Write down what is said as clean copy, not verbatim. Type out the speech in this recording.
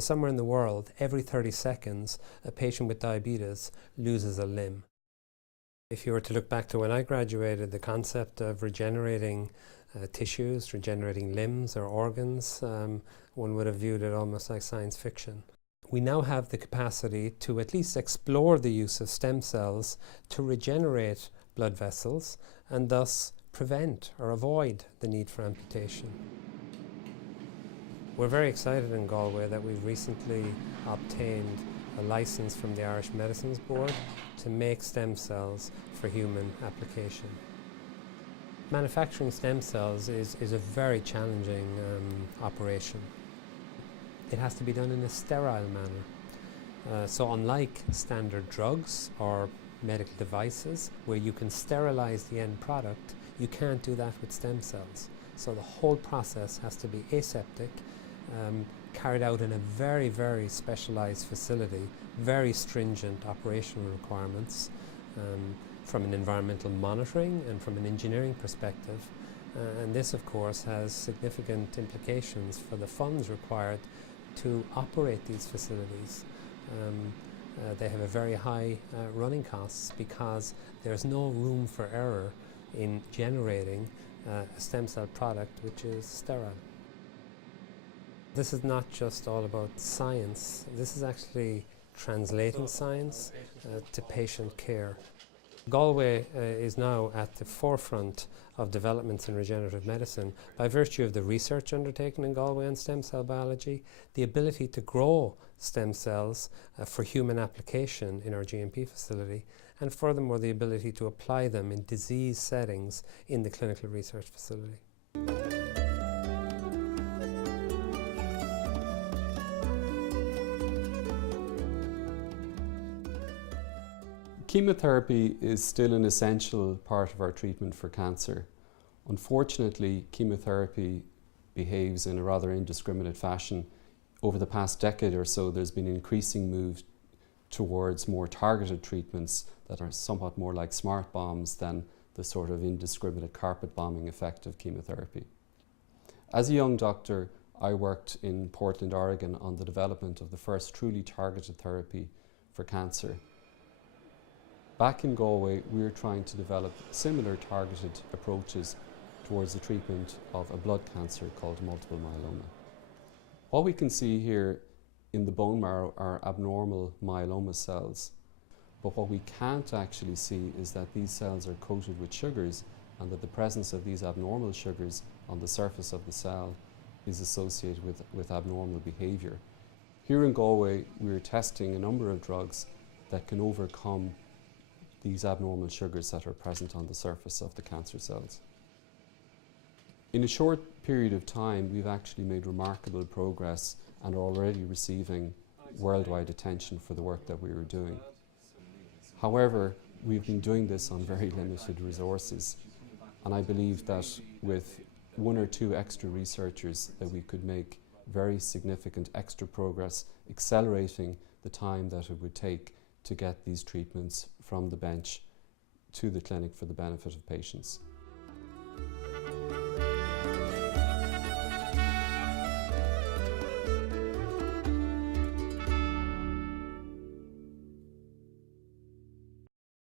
Somewhere in the world, every 30 seconds, a patient with diabetes loses a limb. If you were to look back to when I graduated, the concept of regenerating tissues, regenerating limbs or organs, one would have viewed it almost like science fiction. We now have the capacity to at least explore the use of stem cells to regenerate blood vessels and thus prevent or avoid the need for amputation. We're very excited in Galway that we've recently obtained a license from the Irish Medicines Board to make stem cells for human application. Manufacturing stem cells is a very challenging operation. It has to be done in a sterile manner. So unlike standard drugs or medical devices where you can sterilize the end product, you can't do that with stem cells. So the whole process has to be aseptic, carried out in a very, very specialized facility, very stringent operational requirements from an environmental monitoring and from an engineering perspective. And this, of course, has significant implications for the funds required to operate these facilities. They have a very high running costs because there's no room for error in generating a stem cell product which is sterile. This is not just all about science, this is actually translating science to patient care. Galway is now at the forefront of developments in regenerative medicine by virtue of the research undertaken in Galway on stem cell biology, the ability to grow stem cells for human application in our GMP facility, and furthermore the ability to apply them in disease settings in the clinical research facility. Chemotherapy is still an essential part of our treatment for cancer. Unfortunately, chemotherapy behaves in a rather indiscriminate fashion. Over the past decade or so, there's been an increasing move towards more targeted treatments that are somewhat more like smart bombs than the sort of indiscriminate carpet bombing effect of chemotherapy. As a young doctor, I worked in Portland, Oregon on the development of the first truly targeted therapy for cancer. Back in Galway, we're trying to develop similar targeted approaches towards the treatment of a blood cancer called multiple myeloma. What we can see here in the bone marrow are abnormal myeloma cells, but what we can't actually see is that these cells are coated with sugars and that the presence of these abnormal sugars on the surface of the cell is associated with abnormal behaviour. Here in Galway, we're testing a number of drugs that can overcome these abnormal sugars that are present on the surface of the cancer cells. In a short period of time, we've actually made remarkable progress and are already receiving worldwide attention for the work that we were doing. However, we've been doing this on very limited resources, and I believe that with one or two extra researchers that we could make very significant extra progress, accelerating the time that it would take to get these treatments from the bench to the clinic for the benefit of patients.